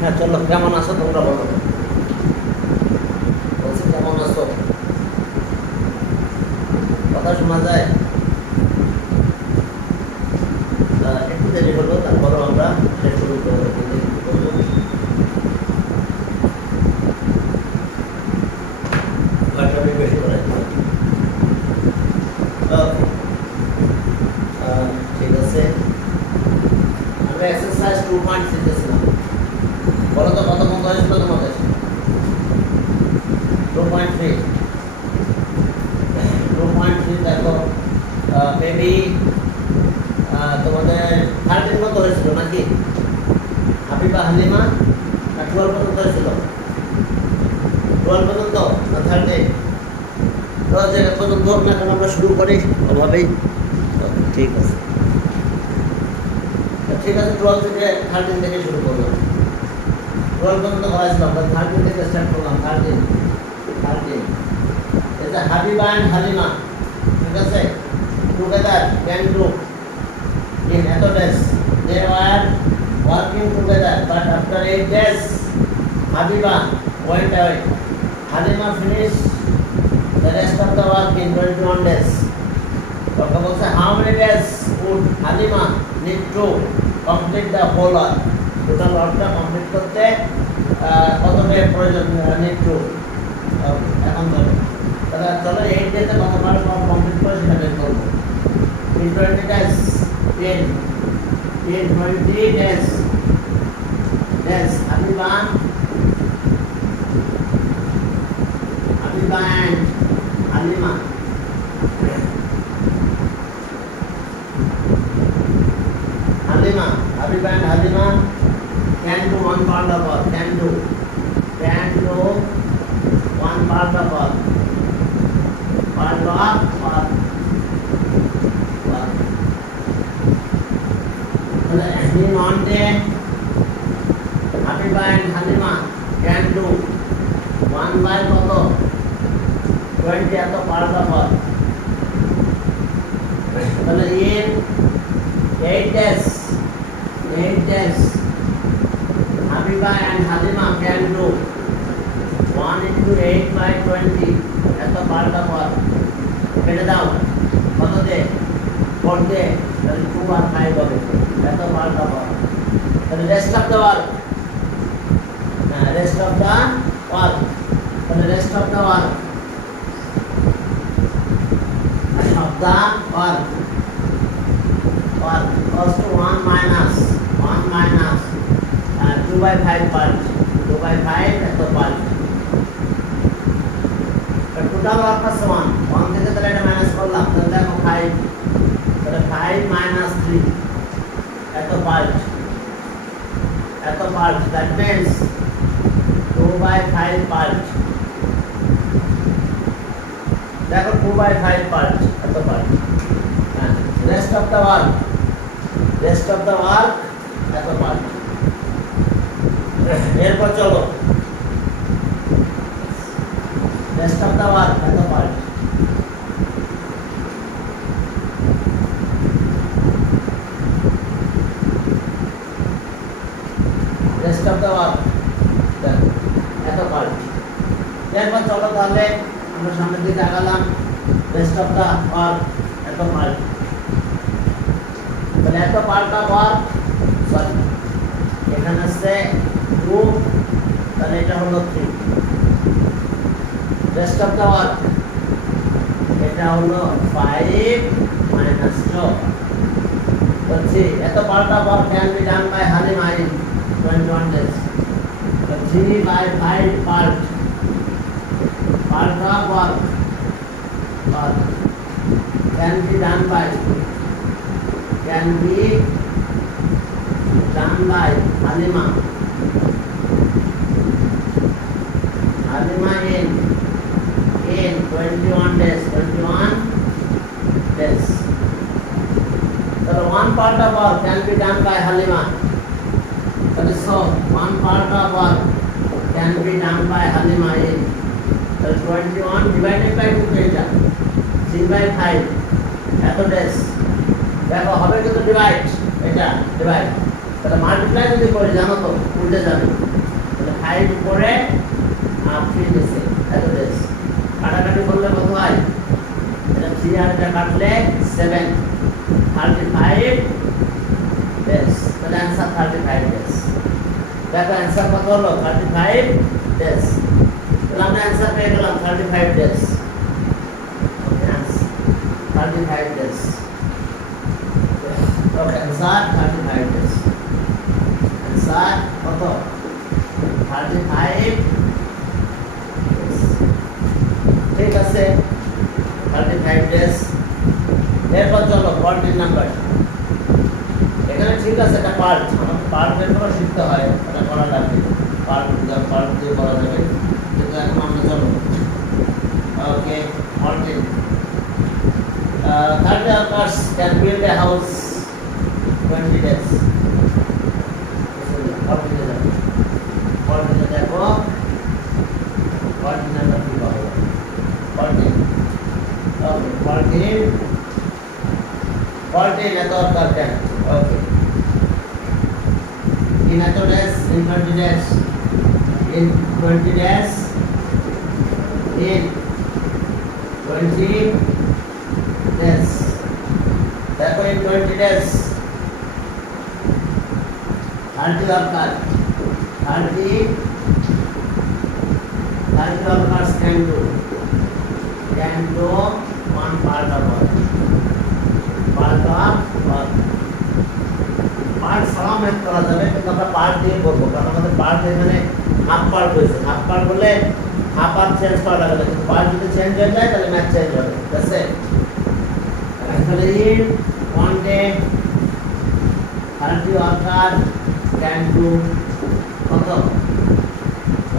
হ্যাঁ চলো, কেমন আছো তোমরা বলো। বলছি কেমন আছো, কথা শোনা যায়। একটু দেরি হলো, তারপরও আমরা শেষ শুরু করবো। ঘন্টা বেশি করে ঠিক আছে। আমরা এক্সারসাইজ 2.6 শিখেছিলাম। বলো তো কতক্ষণ হয়েছিল তোমাদের? 2.3 দেখো, মেবি তোমাদের 13 মতো হয়েছিল নাকি? হাবিবা হালিমা না 12 পর্যন্ত হয়েছিল? 12 পর্যন্ত না 13? তো যে পর্যন্ত হোক না কেন, আমরা শুরু করি ওভাবেই। ঠিক আছে, ঠিক আছে। 12 থেকে 13 থেকে শুরু করলাম। 12 পর্যন্ত হয়েছিল, আমরা 13 থেকে স্টার্ট করলাম। 13 এটা হাবিবা অ্যান্ড হালিমা, ঠিক আছে। Together can do in eto days they were working together, but after 8 days Habiba went away. Halima finished the rest of the work in 21 days. Dr. বলছে how many days would Halima need to complete the whole work? Total ওয়ার্কটা complete করতে কত day প্রয়োজন need to? এখন ধরো তাহলে চলো 8 ডেতে কত বার কমপ্লিট করে সেটা বের করব। in 20 days 10 20 days Habiba and Halima Habiba and Halima can do one part of work, can do one part of work. In one day, Habiba and Halima can do one by koto 20 at the part of work. In 8 days, Habiba and Halima can do 1 into 8 by 20 at the part of work. কেটে দাও কত দে 4 দে, তাহলে 2 আর 5 হবে। এত part of work. তাহলে rest of the work, rest of the work equals to 1 minus 2 by 5 part. 2 by 5 এত part. Total work আছে 1 থেকে তাহলে এটা মাইনাস করলাম, তাহলে দেখো 5, তাহলে 5 minus 3 এত part. That means 2 by 5 part. দেখো 2 by 5 part এত part. Rest of the work এত part. এরপর চলো rest of the work এত part. rest of the work এত part. এরপর চলো তাহলে আমরা সামনের দিকে আগালাম। rest of the work এত part, তাহলে এত part of work, সরি এখানে আছে 2, তাহলে এটা হলো 3। rest of the work এটা হলো 5 minus 2, বলছি এত part of work can be done by Halima in 21 days. The 3 by 5 part of work can be done by Halima in 21 days. So one part of work can be done by Halima. So one part of work can be done by Halima in 21 divided by 2 Payza 3 by 5 এত days। দেখো হবে কিন্তু divide, এটা divide তাহলে multiply যদি করে জানো তো উল্টে যাবে, তাহলে 5 উপরে আর 3 নিচে এত ডেজ কাটাকাটি করলে কত হয়, এটা 3 আর এটা কাটলে 7 35 ডেজ, তাহলে অ্যান্সার 35 ডেজ। দেখো অ্যান্সার কত হলো 35 ডেজ, তাহলে আমরা অ্যান্সার পেয়ে গেলাম 35 ডেজ। ওকে 35 days, okay answer 35 days, answer কত 35 ডেজ। ঠিক আছে 35 ডেজ। এরপর চলো 14 নাম্বার, এখানে ঠিক আছে এটা পার্ট, আমাদের পার্ট বের করা শিখতে হয়, এটা করা লাগবে, পার্ট দিয়ে করা যাবে, কিন্তু এখন আমরা চলো ওকে 14 30 workers can build a house 20 days। 14 দেখো 14 নাম্বার কি পাবো 14 ওকে 14 এত worker can okay in eto days in 20 days in 20 days in 20 days দেখো in 20 days 30 worker 30 workers can do one part of work, part ছাড়াও ম্যাথ করা যাবে, কিন্তু আমরা পার্ট দিয়ে করবো, কারণ আমাদের পার্ট এখানে হাফ পার্ট হয়েছে, হাফ পার্ট বলে হাফ পার্ট চেঞ্জ করা লাগবে, কিন্তু পার্ট যদি চেঞ্জ হয়ে যায় তাহলে ম্যাথ চেঞ্জ হবে, ঠিক আছে। তাহলে in one day 30 worker can do কত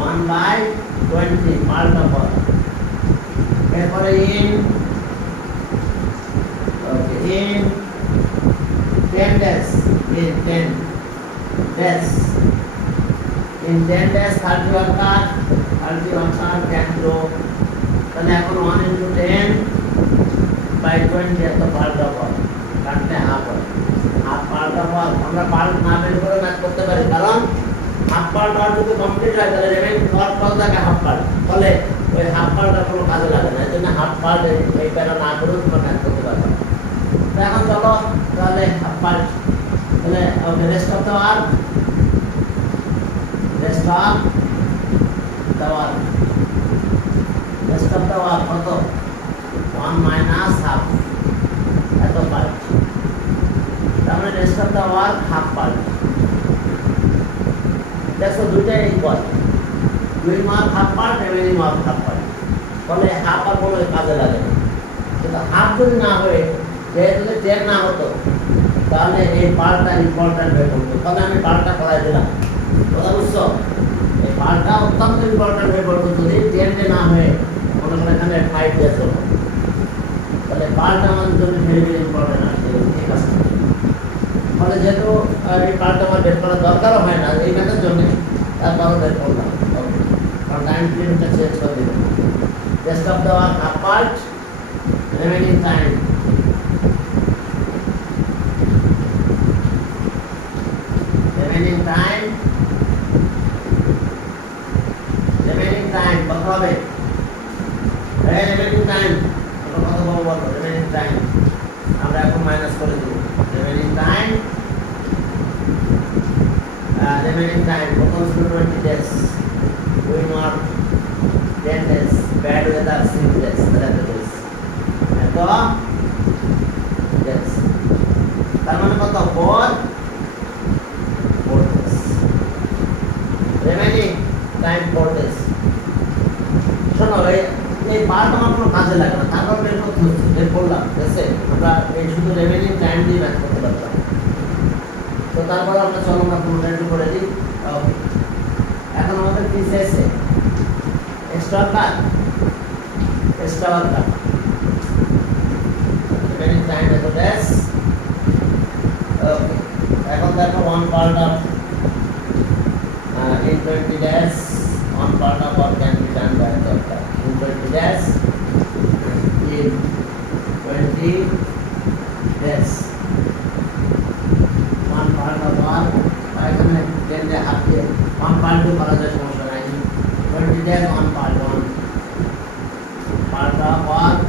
1/20 part of work। এরপরে in 10 days in 10 days 30 worker can do, তাহলে এখন 1 into 10 by 20 এত পার্ট অফ ওয়ার্ক, কাটলে হাফ হয়, হাফ পার্ট অফ ওয়ার্ক আমরা পার্ট না বের করে ম্যাথ করতে পারি, কারণ হাফ পার্ট ওয়ার্ক যদি কমপ্লিট হয় তাহলে রিমেইনিং ওয়ার্ক কত থাকে হাফ পার্ট, তাহলে ওই হাফ পার্টটা কোনো কাজে লাগে না, এই জন্য হাফ পার্ট এই প্যারা না করেও তোমরা ম্যাথ করতে পারবে। তো এখন চলো তাহলে হাফ পার্ট, তাহলে ওকে রেস্ট অফ দ্য ওয়ার্ক কত 1 minus half এত পার্ট, তার মানে rest of the work half part. দেখো দুইটাই equal, doing work half part, remaining work half part, ফলে হাফ আর কোনো কাজে লাগে না, কিন্তু হাফ যদি না হয়ে যেহেতু 10 না হতো তাহলে এই পার্টটা ইম্পর্টেন্ট হয়ে পড়তো, তাহলে আমি পার্টটা করাই দিলাম, কথা বুঝছো, এই পার্টটা অত্যন্ত ইম্পর্টেন্ট হয়ে পড়তো যদি 10 না হয়ে মনে করেন এখানে 5 ডেজ হলো, তাহলে পার্টটা আমাদের জন্য ভেরি ভেরি ইম্পর্টেন্ট আছে, ঠিক আছে। ফলে যেহেতু এই পার্টটা আমার বের করার দরকারও হয় না এই ম্যাথের জন্য, তারপরও বের করলাম, ওকে, কারণ টাইম পিরিয়ডটা চেঞ্জ করে দিলাম। Rest of the work half part, remaining time কত হবে, রিমেইনিং টাইম কত বলবো, রিমেইনিং টাইম আমরা এখন মাইনাস করে দেব, রিমেইনিং টাইম কত ছিল 20 days, we mark 10 days, bad weather 6 days, তাহলে days এত days, তার মানে কত 4 days, রিমেইনিং টাইম 4 days। শোনো এই পার্ট আমার কোনো কাজে লাগে না, তারপর বের করতে হচ্ছে, বের করলাম, ঠিক আছে, আমরা এই শুধু রিমেইনিং টাইম দিয়ে ম্যাথ করতে পারতাম। তো তারপর আমরা চলো আমরা পুরোটা একটু করে দিই। এখন আমাদের কি চাইছে এক্সট্রা ওয়ার্কার রিমেইনিং টাইম এত ডেজ, ওকে। এখন দেখো 1 part of in 20 days 1 part of work can be done by the worker in 20 days, in 20 days 1 part of work করা যায়, সমস্যা নাই। 20 days on part 1, part of work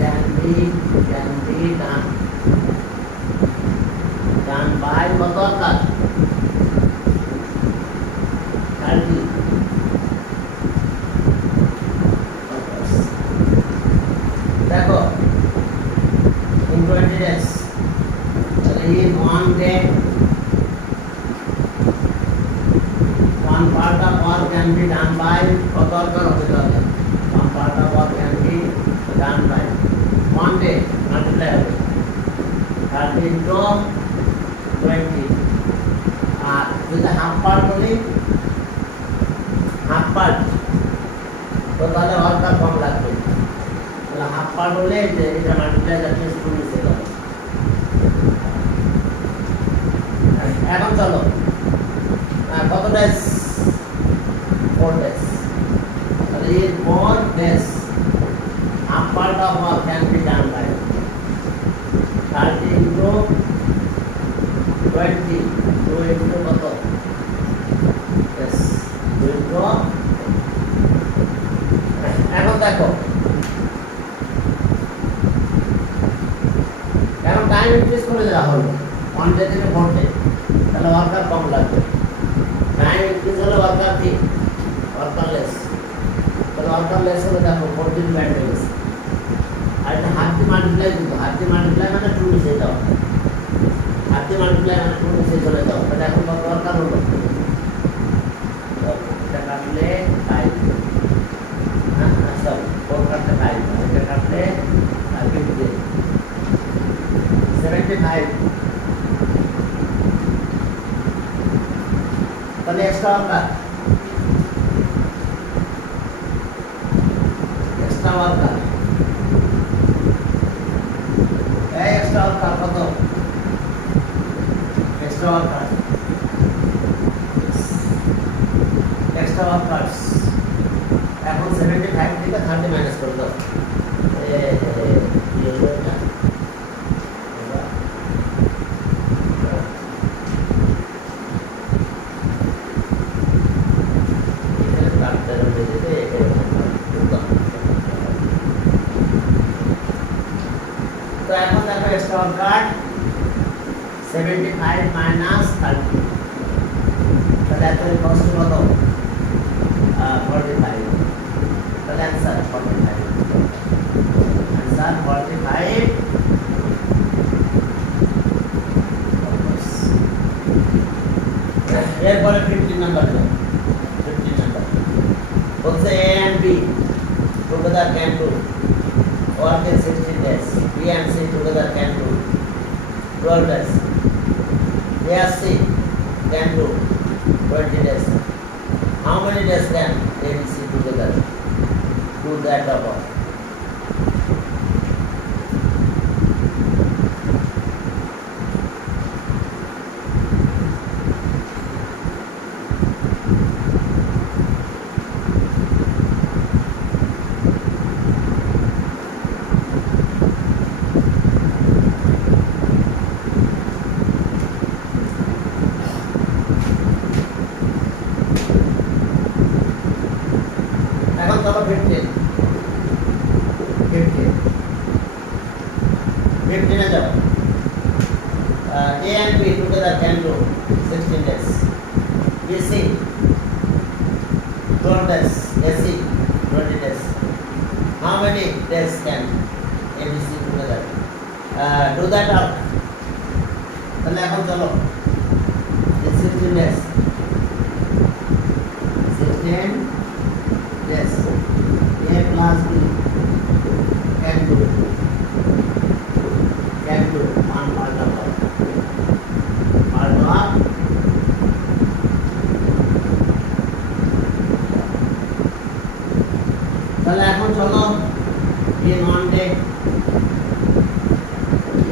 can be done by কত কাজ 30 দেখো in 20 days তাহলে in one day one part of work can be done by কত কাজ হতে পারে, one part of work can be done by one day multiply হবে 30 into 20 আর যদি হাফ পার্ট বলি হাফ পার্ট তো তাহলে ওয়ার্কার কম লাগবে, তাহলে হাফ পার্ট হলে যে এটা মাল্টিপ্লাই যাচ্ছে স্কুল মিশে যাবে। এখন চলো কত ডেজ 4 ডেজ, তাহলে এই 4 days half part of work can be done by 30 into 20 2 into কত yes 2 into এখন দেখো এখন টাইম ইনক্রিজ করে দেওয়া হলো 1 ডে থেকে 4 ডে, তাহলে ওয়ার্কার কম লাগবে। টাইম ইনক্রিজ হলে ওয়ার্কার কি ওয়ার্কার লেস, তাহলে ওয়ার্কার লেস হলে দেখো 14 ব্যান্ড হয়ে গেছে। আর এটা হাত দিয়ে মাল্টিপ্লাই দিতে, হাত দিয়ে মাল্টিপ্লাই মানে 2 মিশে দাও, হাত দিয়ে মাল্টিপ্লাই মানে 2 মিশে চলে দাও, তাহলে এখন কত ওয়ার্কার হলো এটা কাটলে 5 সরি 4 কাটলে 5 এটা কাটলে 75 তাহলে এক্সট্রা ওয়ার্কার এক্সট্রা ওয়ার্কার কত এক্সট্রা ওয়ার্কার্স এখন 75 থেকে 30 মাইনাস করে দাও, তো এখন দেখো এক্সট্রা ওয়ার্কার 75 মাইনাস 30 তাহলে এত কষ্ট কত 45, তাহলে অ্যান্সার 45 অ্যান্সার 45। এরপরে 15 নাম্বার 15 নাম্বার বলছে A and B together can do work in 16 days, B and C together can do 12 days, A and C can do 20 days. How many days can A and C together do that work? এখন চলো 15 এ যাও। A and B together can do 16 days, BC 12 days, AC 20 days. How many days can ABC together do that work? তাহলে এখন চলো 16 days 16 days A plus B can do one part of work তাহলে এখন চলো in one day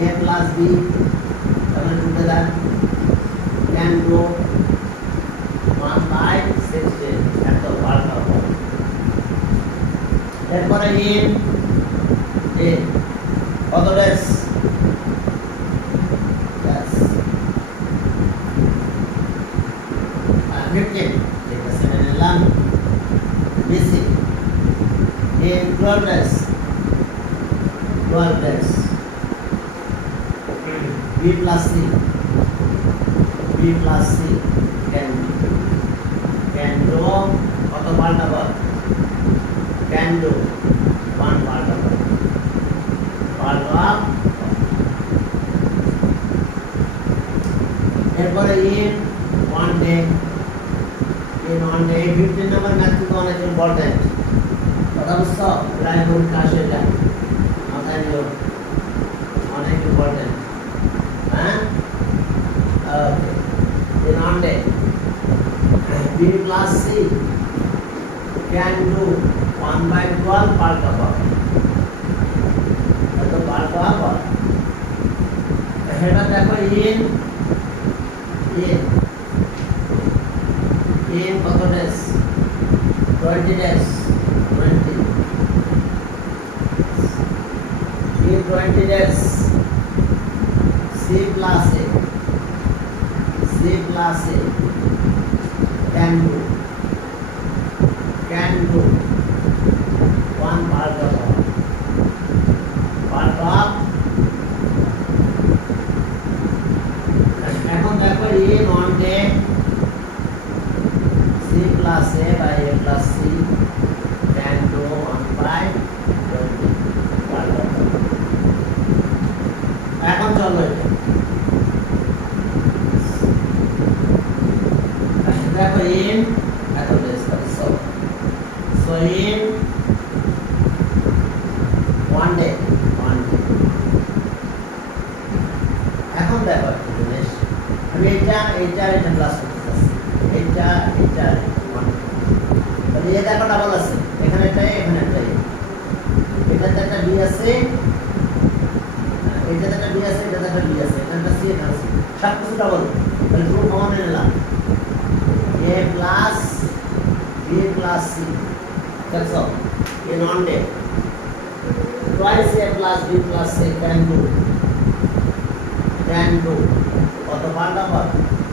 A plus B তাহলে together can do 1/16 এত part of work। এরপরে in A কত days 15 এটা 7 নিলাম BC in 12 days B plus C can do কত পাল্টাবো can do 1 পাল্টাবো পাল্টা এরপরে in 1 day 15 নাম্বার ম্যাথ কিন্তু অনেক ইম্পর্টেন্ট কথা বুঝছো প্রায় পরীক্ষা আসে এটা মাথায় নিও অনেক ইম্পর্টেন্ট হ্যাঁ ওকে in 1 day B plus C can do 1/12 পাল্টাবো তো পাল্টাবো এটা দেখো in কত days 20 days 20 in 20 days C plus A can do 1 পাল্টাবো এখন দেখো in 1 day C plus A by A plus C can do 1/20 পাল্টাবো এখন চলো দেখো in এত ডেজ so in 1 day এখন দেখো জিনিস আমি এটা প্লাস করতে চাচ্ছি এটা তাহলে এটা একটা ডাবল আছে এখানে একটাই এটাতে একটা বি আছে এটাতে একটা বি আছে এটাতে একটা বি আছে এটা একটা সি এটা আছে সব কিছু ডাবল তাহলে পুরো কমন নিলাম A plus B plus C that's all in 1 day twice A plus B plus C can do কত পাল্টাবো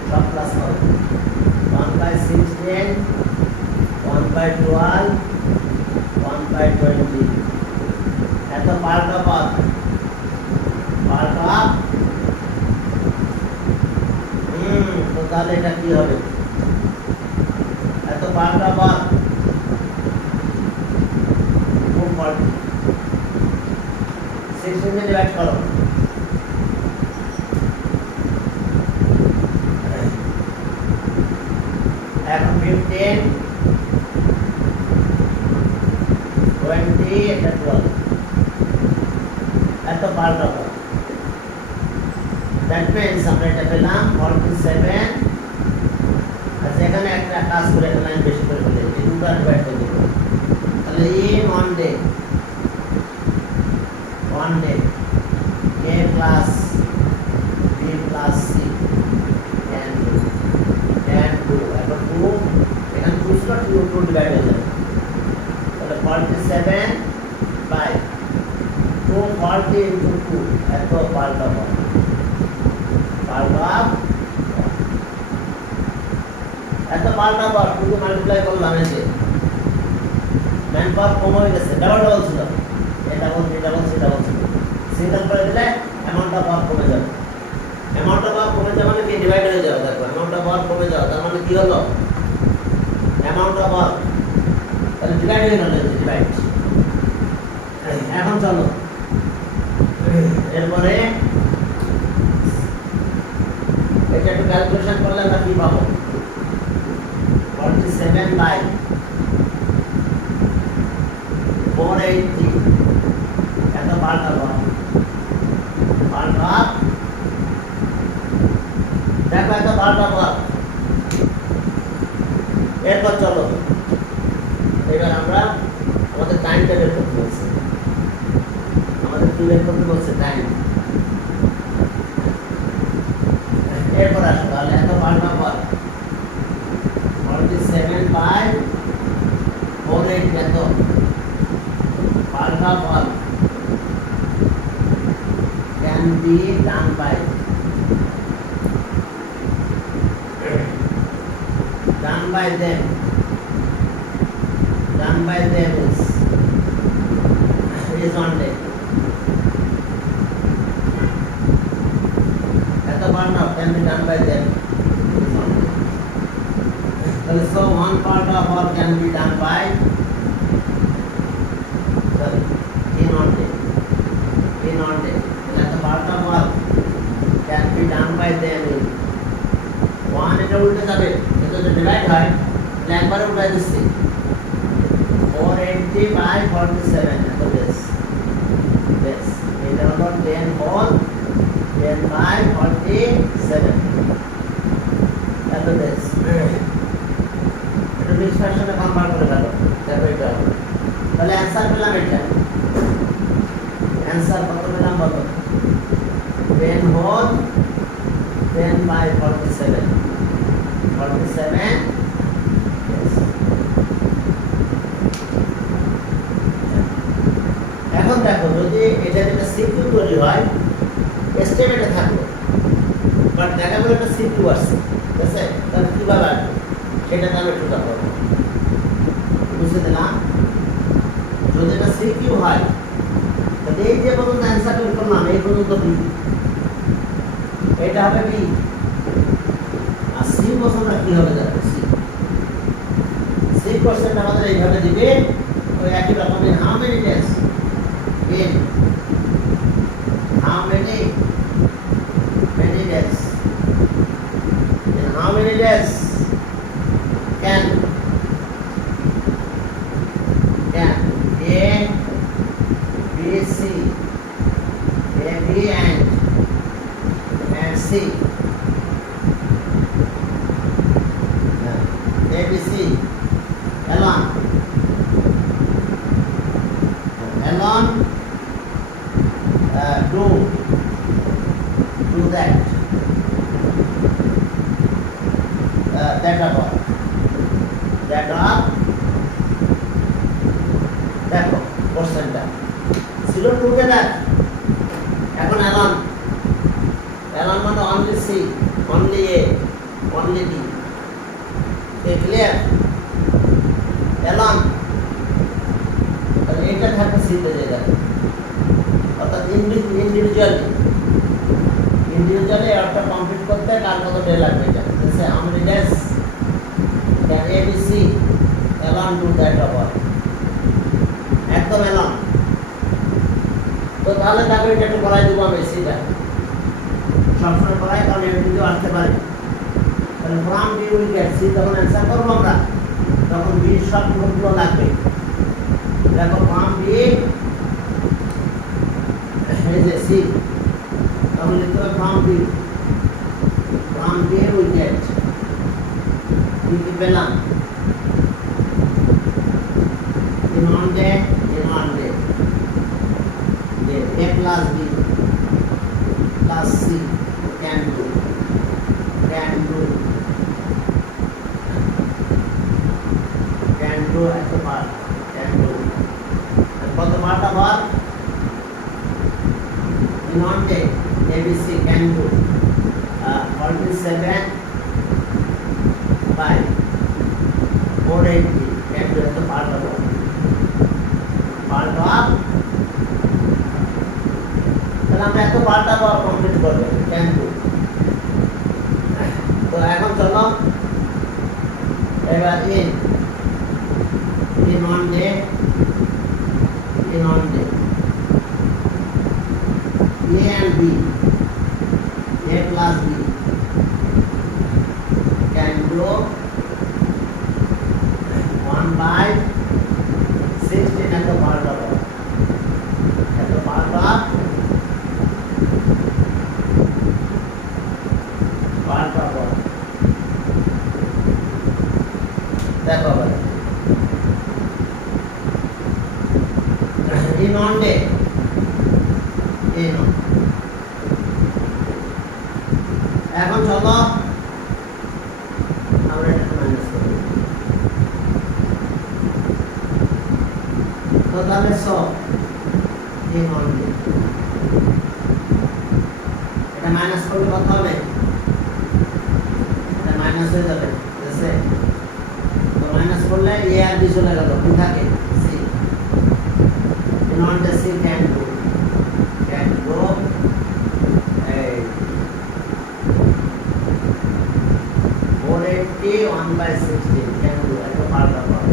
সব প্লাস হবে 1/16 1/12 1/20 এত পাল্টাবো তো তাহলে এটা কি হবে এত পাল্টাবো খুব পাল্টা 16 দিয়ে ডিভাইড করো এখন 15 20 এটা 12 এত পাল্টাবো দ্যাট মিন্স আমরা এটা পেলাম 47 আর যেখানে একটা কাজ করে একটা লাইন বেশি করে ফেলে এই দুটো ডিভাইড করে দেব তাহলে in 1 day A plus B plus C can do এখন 2 এখানে 2 ডিভাইড হয়ে যাবে তাহলে 47 by 240 into 2 এত পাল্টাবো এত পাল্টাবো শুধু মাল্টিপ্লাই করলাম এই যে ম্যান পাওয়ার কম হয়ে গেছে ডাবল ছিল এটা সিঙ্গেল করে দিলে অ্যামাউন্ট অফ পাওয়ার কমে যাবে মানে কি ডিভাইড হয়ে যাবে দেখো অ্যামাউন্ট অফ পাওয়ার কমে যাবে তার মানে কি হলো অ্যামাউন্ট অফ পাওয়ার তাহলে ডিভাইড হয়ে গেল ডিভাইড এখন চলো এরপরে এটা একটু ক্যালকুলেশন করলে আমরা কি পাবো 47 by 480 এত পাল্টাবো দেখো এত পাল্টাবো এরপর চলো এবার আমরা আমাদের টাইমটা বের করতে বলছে কি বের করতে বলছে টাইম এরপর আসো তাহলে এত পাল্টাবো 47 by 480 এত পাল্টাবো can be done by done by them is one day. At the part of can be done by them is one day. So one part of work can be done by in one day. At the part of work can be done by them in one. এটা উল্টে যাবে, এটা যদি divide হয় তাহলে একবারে উল্টাই দিচ্ছি 480 by 47 এত বেস এটা হলো 10 whole 10 by 47 এত বেস। এটা মিক্স ফ্র্যাকশনে কনভার্ট করে গেল, দেখো এটা তাহলে অ্যানসার পেলাম। এটা অ্যানসার কত পেলাম বলো? 10 whole 10 by 47 yes। এখন দেখো যদি এটা একটা সিকিউ তৈরি হয় স্টেপ এটা থাকলো, বাট দেখা গেল একটা সিকিউ আসছে, ঠিক আছে, তাহলে কিভাবে আসবে সেটা আমি একটু দেখো, বুঝতে দিলাম। যদি এটা সিকিউ হয় তাহলে এই যে পর্যন্ত অ্যান্সার বের করলাম এই পর্যন্ত বি, এটা হবে বি। আর সি কোশ্চেনটা কি হবে দেখো, সি কোশ্চেনটা আমাদের এইভাবে দিবে, ওই একই রকমের how many days in how many days, in how many days can A, B, C, A, B and C, A, B, C alone do that about দেখো কোশ্চেনটা ছিল টুগেদার, এখন অ্যালন মানে only C, only A, only D, clear? Alone তাহলে এটা থাকবে সিতে যে দেখো, অর্থাৎ ইন্ডিভিজুয়ালি একটা কমপ্লিট করতে কার কত ডে লাগবে, এটা সে how many days can A B C alone do that work, একদম অ্যালন। তো তাহলে দেখো এটা একটু করাই দেবো আমি, সিটা সবসময় করাই, কারণ এমনিতেও আসতে পারে। তাহলে from B will get C, তখন অ্যান্সার করবো আমরা, তখন বি সব নোটগুলো লাগবে। দেখো ফ্রম বি এই যে সি, তাহলে লিখতে হবে ফ্রম বি উইল গেট, কি পেলাম? in one day A plus B plus C can do at the part, can do and for the part of work in one day ABC can do 47 by 480 can do at the part of work, তাহলে আমরা এত পার্টটা complete করবো can do. তো এখন চলো এবার in one day A and B, A plus B can do 1 by 16 at the part of work, দেখো in one day এখন চলো আমরা এটা মাইনাস করব, তো তাহলে সব in one day এটা মাইনাস করলে কত হবে? এটা মাইনাস হয়ে যাবে, ঠিক আছে? মাইনাস করলে এ আর বি চলে গেল, কি থাকে C. Not C can do এই 480 1/16 ক্যান ডু, এটা পাল্টা পাল্টা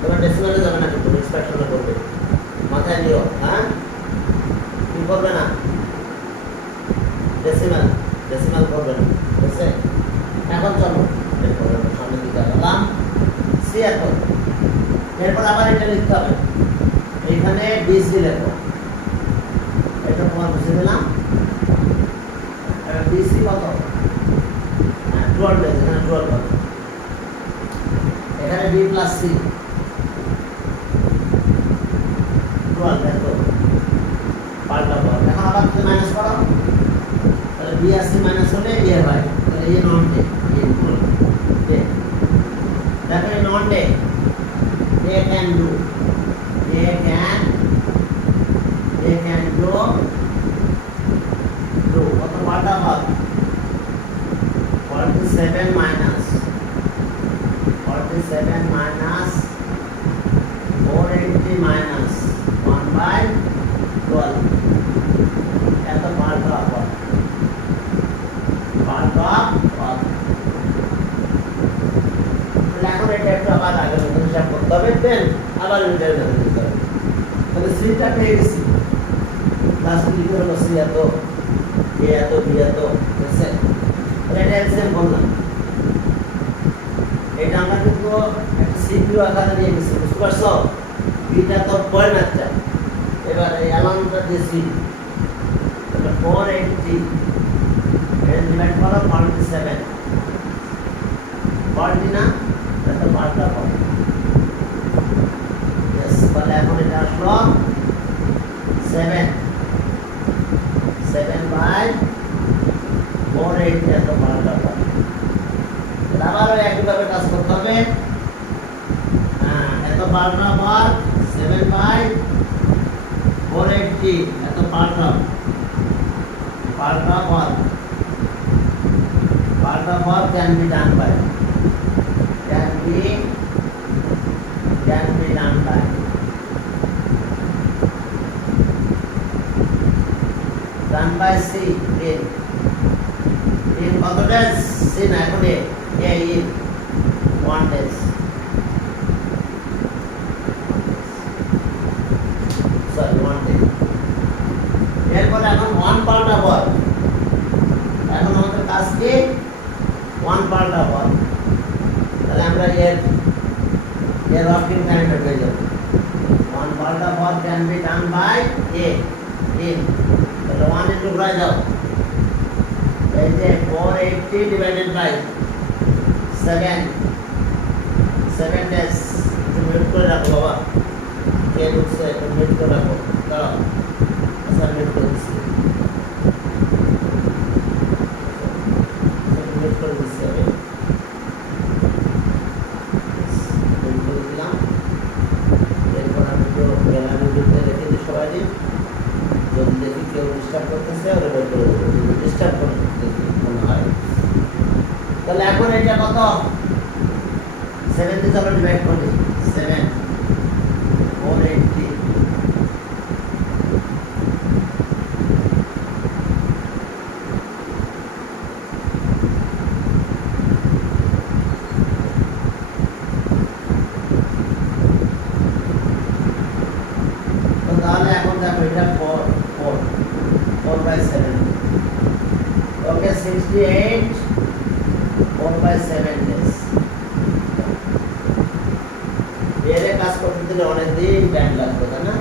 তোমার ডেসিমালে যাবে না, কিন্তু এক্সপ্রেশনে করবে, মাথায় নিও। করবে না, ডেসিমাল ডেসিমাল করবে না, ঠিক আছে। এখন চলো এরপর সামনের দিকে আগালাম, সি এখন। এরপর আবার এটা লিখতে হবে, এইখানে বিসি লেখো, এটা তোমার বুঝে দিলাম। বিসি কত? 12 ডেজ, এখানে 12 কত? এখানে বি প্লাস সি 12, দেখো পাল্টা পর। এখন আবার যদি মাইনাস করো তাহলে বি আর সি মাইনাস হলে এ হয়, তাহলে এ নন ডে, এ ফুল ডে। দেখো এ নন ডে, এ ক্যান ডু, এ ক্যান ডু কত পাল্টা পর? 47 মাইনাস 480 মাইনাস 1/12, এত পাল্টা পর। এখন এটা একটু আবার আগে হিসাব করতে হবে, দেন আবার মিটারে ধরে দিতে হবে। তাহলে সিটা পেয়ে গেছি, লাস্ট লিখে হলো সি এত, এ এত, বি এত, ঠিক আছে। তাহলে এটা এলসিএম করলাম, এটা আমরা কিন্তু একটা সিপিইউ আকারে নিয়ে গেছি, বুঝতে পারছো? বিটা তো পয়েন্ট ম্যাথটা, এবার এই অ্যালাউন্সটা দিয়েছি, তাহলে 480 এর ডিভাইড করো 47, 40 না, এটা পাল্টা করো। यस, তাহলে এখন এটা আসলো 7 বাই 480, এত পাল্টা করো। আবারও একইভাবে কাজ করতে হবে। এত পাল্টা পর 7 বাই 480, এত পাল্টা পর can be done by, can be done by C in কত days? C না, এখন A in 1 days, sorry 1 day। এরপরে এখন 1 পাল্টা পর, এখন আমাদের কাজ কি 1 পাল্টা পর, তাহলে আমরা এর ওয়ার্কিং টাইমটা পেয়ে যাব। 1 পাল্টা পর can be done by A in, তাহলে 1 ইনটু ঘুরাই দাও, এই যে 480 ডিভাইডেড বাই 7 ডেজ। মিনিট করে রাখো বাবা, কে ঢুকছে একটু মিনিট করে রাখো, দাঁড়াও, আচ্ছা মিনিট করে দিচ্ছি, মিনিট করে দিচ্ছি আমি, মিনিট করে দিলাম। এরপর আমি তো গ্যালারি ভিতরে রেখে দিই সবাই দিন, যদি দেখি কেউ ডিস্টার্ব করতেছে ওরা বের করে দেবো, যদি ডিস্টার্ব করে দেখি মনে হয়। তাহলে এখন এটা কত? 7 দিয়ে চলো ডিভাইড করি, 7 480, তাহলে এখন দেখো এটা 4/7, ওকে 68 4/7 days। এর কাজ করতে দিলে অনেক দিন টাইম লাগবে, তাই না?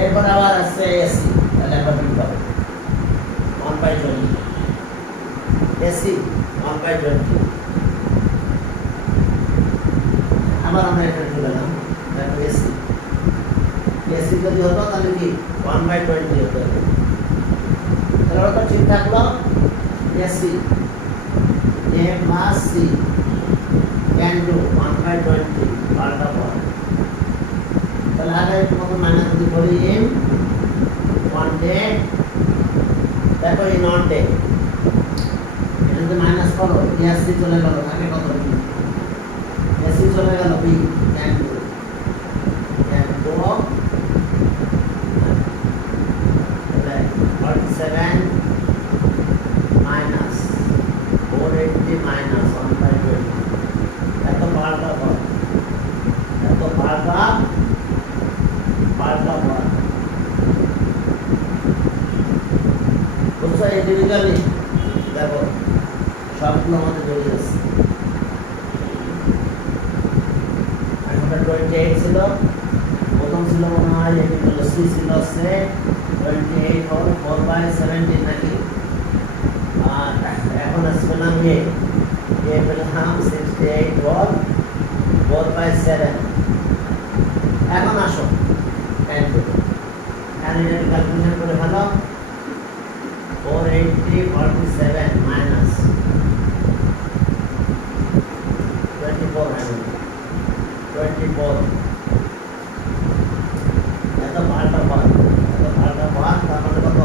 এরপর আবার আছে এসি, তাহলে আমরা কি পাবো? 1/20, এসি 1/20। আবার আমরা এটা চলে গেলাম, দেখো এসি যদি হতো তাহলে কি 1/20 হতো, তাহলে ওটা ঠিক থাকলো। AC A plus C can do 1/20 পাল্টা পর, তাহলে আগে মতো মাইনাস যদি করি ইন 1 ডে, দেখো ইন 1 ডে, এটা যদি মাইনাস করো এসি চলে গেল, থাকে কত? বি, এসি চলে গেল, B can do 47 minus 480 minus 1/20, এত পাল্টা পর বলছে ইন্ডিভিজুয়ালি দেখো সবগুলো আমাদের জড়িয়ে যাচ্ছে। এখন 28 ছিল, প্রথম ছিল মনে হয় এটি হলো সি ছিল হচ্ছে 28 হল 4/17 নাকি, আর এখন আসবে না এ পেলাম 68 হল 4/7। এখন আসো ক্যালকুলেশন করে ফেলো। 480 47 মাইনাস 24 24 এত পাল্টা পথ তার মানে কত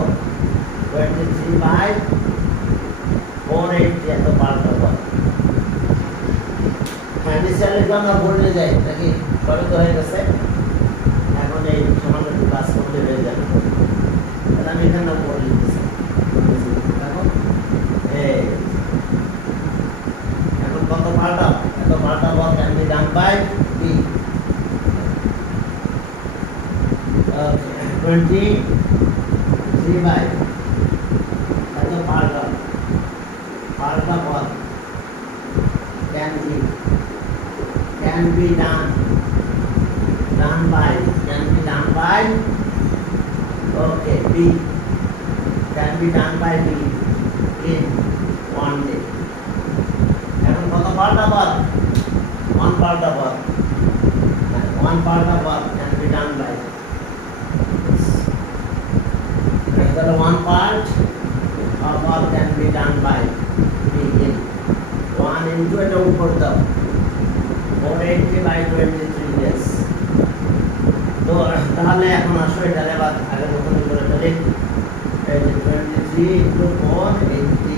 23/480 এত পাল্টা পথ। হ্যাঁ নিচে আমরা বলে যাই নাকি সবই তো হয়ে গেছে। এখন এই সামান্য একটু কাজ করলে হয়ে যাবে। তাহলে আমি এখানে বলে দিতেছি দেখো এখন কত পাল্টা এত পাল্টা পথ can be done by B. 23 by এত পাল্টা পথ can be done by okay B can be done by B in one day. এখন কত পাল্টা পথ one পাল্টা পথ can be done by তাহলে one part of can be done by B in 1 into এটা উপর দাও 480/23 yes। তো তাহলে এখন আসো এটা আবার আগের মতন করে ফেলি। এই যে 23 into 480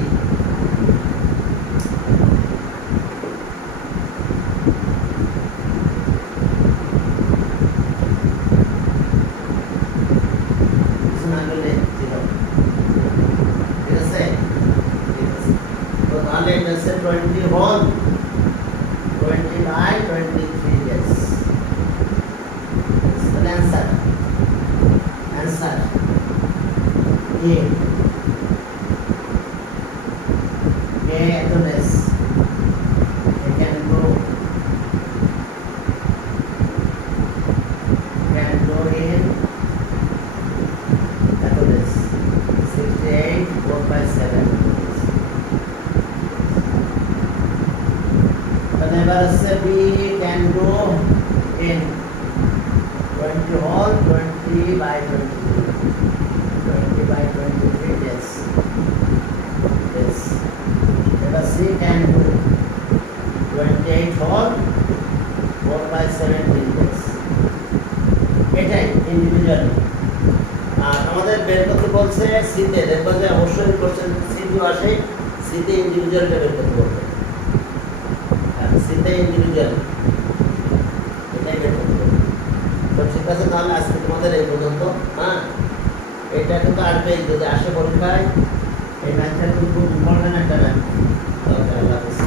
শোনা গেলে ঠিক আছে। তো তাহলে এটা হচ্ছে 20 হল 20/23 yes। answer A address can go in address 68 4/7। whenever B can go in 20 whole 20/23 yes let us see can do 28 whole 4/17 yes এটাই ইন্ডিভিজুয়ালি। আর আমাদের বের করতে বলছে সিতে, দেখবো যে অবশ্যই কোশ্চেন সিতে আসে, সিতে ইন্ডিভিজুয়ালটা বের করতে বলবে। হ্যাঁ সিতে ইন্ডিভিজুয়াল এটাই বের করতে বলবে। তো ঠিক আছে তাহলে আজকে তোমাদের এই পর্যন্ত। হ্যাঁ এটা কিন্তু আসবে যদি আসে পরীক্ষায়। এই ম্যাথটা কিন্তু খুব ইম্পর্টেন্ট একটা ম্যাথ। ওকে আল্লাহ হাফেজ।